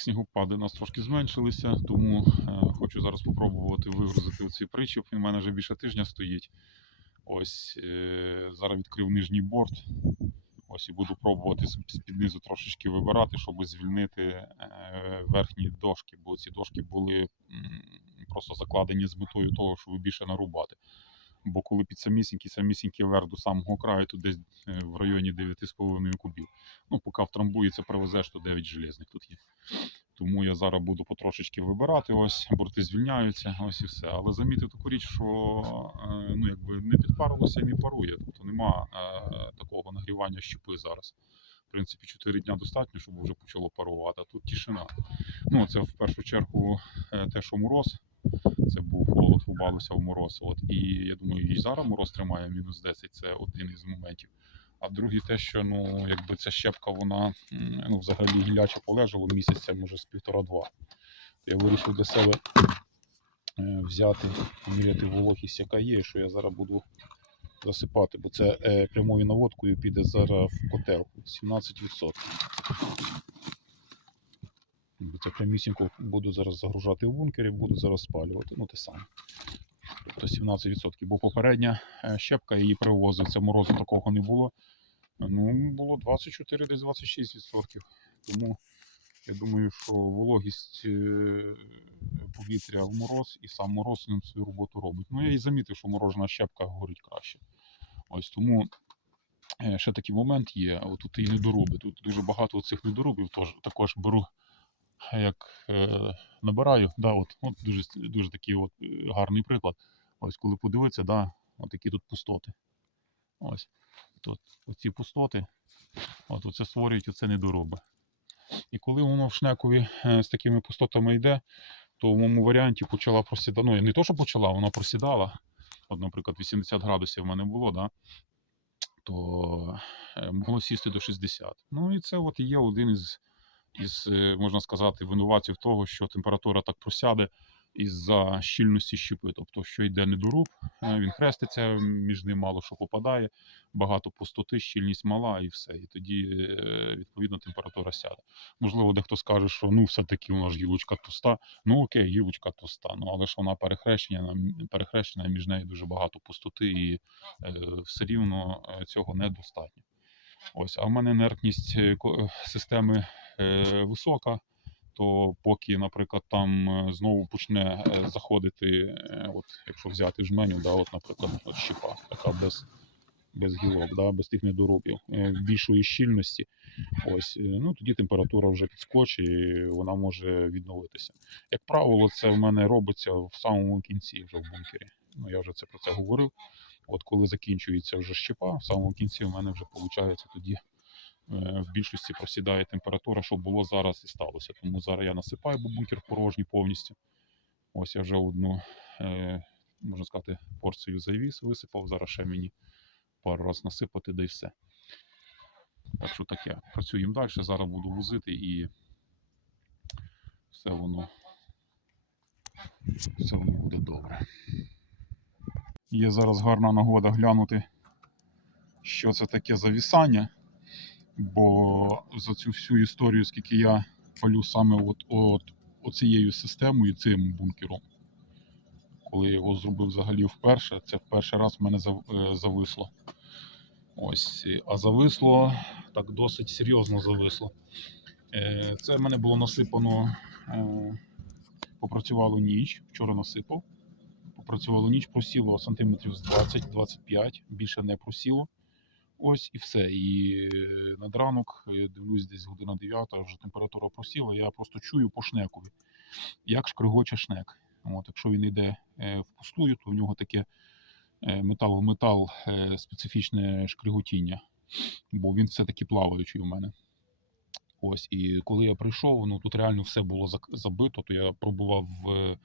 Так, снігопади у нас трошки зменшилися, тому е, хочу зараз спробувати вигрузити цей причіп. Він у мене вже більше тижня стоїть. Ось е, зараз відкрив нижній борт. Ось і буду пробувати з з під низу трошечки вибирати, щоб звільнити е, верхні дошки, бо ці дошки були просто закладені з метою того, щоб більше нарубати. Бо коли під самісінький, самісінький верх до самого краю, то десь в районі 9,5 кубів. Ну, поки втрамбується, привезеш, то 9 железних тут є. Тому я зараз буду потрошечки вибирати. Ось борти звільняються, ось і все. Але замітив таку річ, що е, ну, якби не підпарилося і не парує. Тобто нема е, такого нагрівання щепи зараз. В принципі, 4 дня достатньо, щоб вже почало парувати. А тут тишина. Ну, це в першу чергу е, те, що мороз. Це був холод, рубалося в мороз. От. І я думаю, і зараз мороз тримає мінус 10, це один із моментів. А другий те, що ну, якби ця щепка, вона ну, взагалі гіляче полежало місяця, може з півтора-два. Я вирішив для себе е, взяти, поміряти вологість, яка є, що я зараз буду засипати, бо це е, прямою наводкою піде зараз в котел 17%. Це прямісінько буду зараз загружати в бункері, буду зараз спалювати. Ну, те саме. Тобто 17%. Бо попередня е, щепка її привозив, це морозу такого не було. Ну, було 24 десь 26%. Тому я думаю, що вологість е, повітря в мороз і сам мороз він свою роботу робить. Ну, я і замітив, що морожена щепка горить краще. Ось тому е, ще такий момент є. Тут і недоруби. Тут дуже багато цих недорубів тож, також беру як е, набираю, да, от, от дуже, дуже такий от гарний приклад. Ось коли подивитися, да, от такі тут пустоти. Ось тут оці пустоти, от оце створюють оце недороби. І коли воно в шнекові е, з такими пустотами йде, то в моєму варіанті почала просідати. Ну, не то, що почала, вона просідала. От, наприклад, 80 градусів в мене було, да, то е, могло сісти до 60. Ну і це от є один із із, е, можна сказати, винуватців того, що температура так просяде із-за щільності щепи. Тобто, що йде недоруб, е, він хреститься, між ним мало що попадає, багато пустоти, щільність мала і все. І тоді, е, відповідно, температура сяде. Можливо, дехто скаже, що ну все-таки у нас гілочка товста. Ну окей, гілочка товста, ну але ж вона перехрещена, перехрещена, між нею дуже багато пустоти, і е, все рівно е, цього недостатньо. Ось, а в мене інертність системи е, висока, то поки, наприклад, там е, знову почне е, заходити, е, от, якщо взяти жменю, да, от, наприклад, от щепа, така без, без гілок, да, без тих недоробів, більшої щільності, ось, ну, тоді температура вже підскочить і вона може відновитися. Як правило, це в мене робиться в самому кінці вже в бункері. Ну, я вже це про це говорив. От коли закінчується вже щепа, в самому кінці в мене вже виходить тоді в більшості просідає температура, що було зараз і сталося. Тому зараз я насипаю, бо бункер порожній повністю. Ось я вже одну, е, можна сказати, порцію завіз, висипав. Зараз ще мені пару раз насипати, да й все. Так що таке. Працюємо далі. Зараз буду возити і все воно, все воно буде добре. Є зараз гарна нагода глянути, що це таке завісання. Бо за цю всю історію, скільки я палю саме от, от, оцією системою, цим бункером, коли я його зробив взагалі вперше, це в перший раз в мене е, зависло. Ось, а зависло так досить серйозно зависло. Е, Це в мене було насипано, е, попрацювало ніч, вчора насипав попрацювало ніч, просіло сантиметрів з 20-25, більше не просіло. Ось і все. І е, над ранок, е, дивлюсь, десь година 9, вже температура просіла. Я просто чую по шнекові, як шкригоче шнек. От, якщо він йде е, впустую, то в нього таке метал в метал специфічне шкриготіння, бо він все-таки плаваючий у мене. Ось, і коли я прийшов, ну тут реально все було забито, то я пробував е,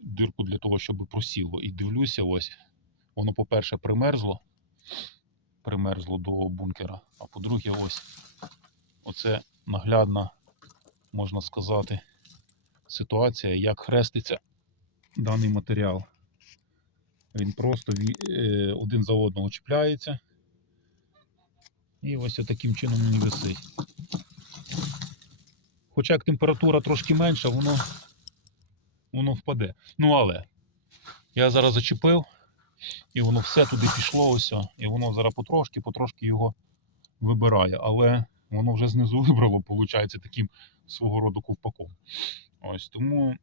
дирку для того, щоб просіло. І дивлюся, ось воно, по-перше, примерзло, примерзло до бункера. А по-друге, ось оце наглядна, можна сказати, ситуація, як хреститься даний матеріал. Він просто е, один за одного чіпляється. І ось таким чином він висить. Хоча як температура трошки менша, воно, воно впаде. Ну але я зараз зачепив, і воно все туди пішло, ось, і воно зараз потрошки, потрошки його вибирає. Але воно вже знизу вибрало, виходить, таким свого роду ковпаком. Ось тому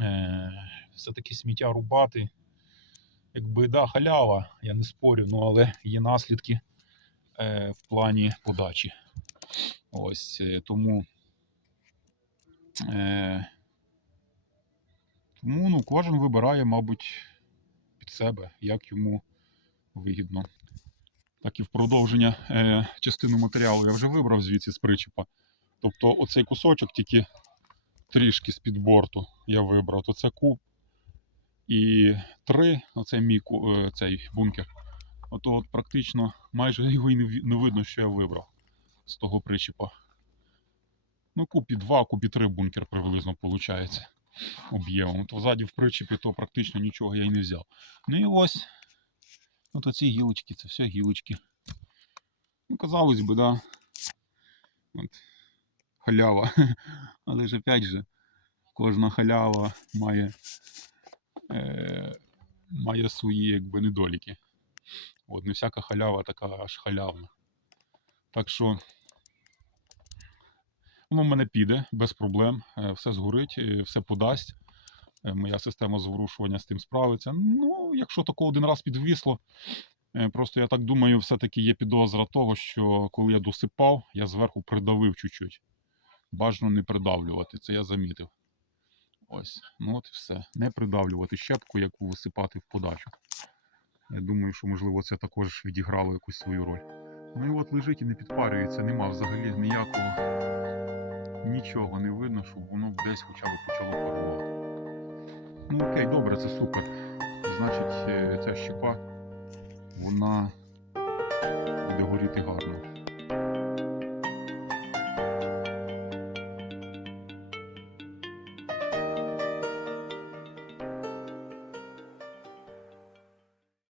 е, все-таки сміття рубати. Якби да, халява, я не спорю, ну але є наслідки е, в плані подачі. Ось е, тому. Е, тому ну, кожен вибирає, мабуть, себе, як йому вигідно. Так і в продовження е, частину матеріалу я вже вибрав звідси з причепа. Тобто оцей кусочок тільки трішки з-під борту я вибрав. То це куб і три, оцей мій е, цей бункер. Ото от практично майже його і не, видно, що я вибрав з того причепа. Ну, куб і два, куб і три бункер приблизно виходить об'ємом. То ззаді в причепі то практично нічого я і не взяв. Ну і ось. От оці гілочки, це все гілочки. Ну, казалось би, да. От. Халява. Але ж опять же, кожна халява має, е, має свої якби, недоліки. От, не всяка халява така аж халявна. Так що воно в мене піде без проблем, е, все згорить, е, все подасть. Е, Моя система зворушування з тим справиться. Ну, якщо тако один раз підвісло, просто я так думаю, все-таки є підозра того, що коли я досипав, я зверху придавив чуть-чуть. Бажано не придавлювати, це я замітив. Ось, ну от і все. Не придавлювати щепку, яку висипати в подачу. Я думаю, що можливо це також відіграло якусь свою роль. Ну і от лежить і не підпарюється, нема взагалі ніякого. Нічого не видно, щоб воно десь хоча б почало парувати. Ну окей, добре, це супер. Значить, е, ця щепа, вона буде горіти гарно.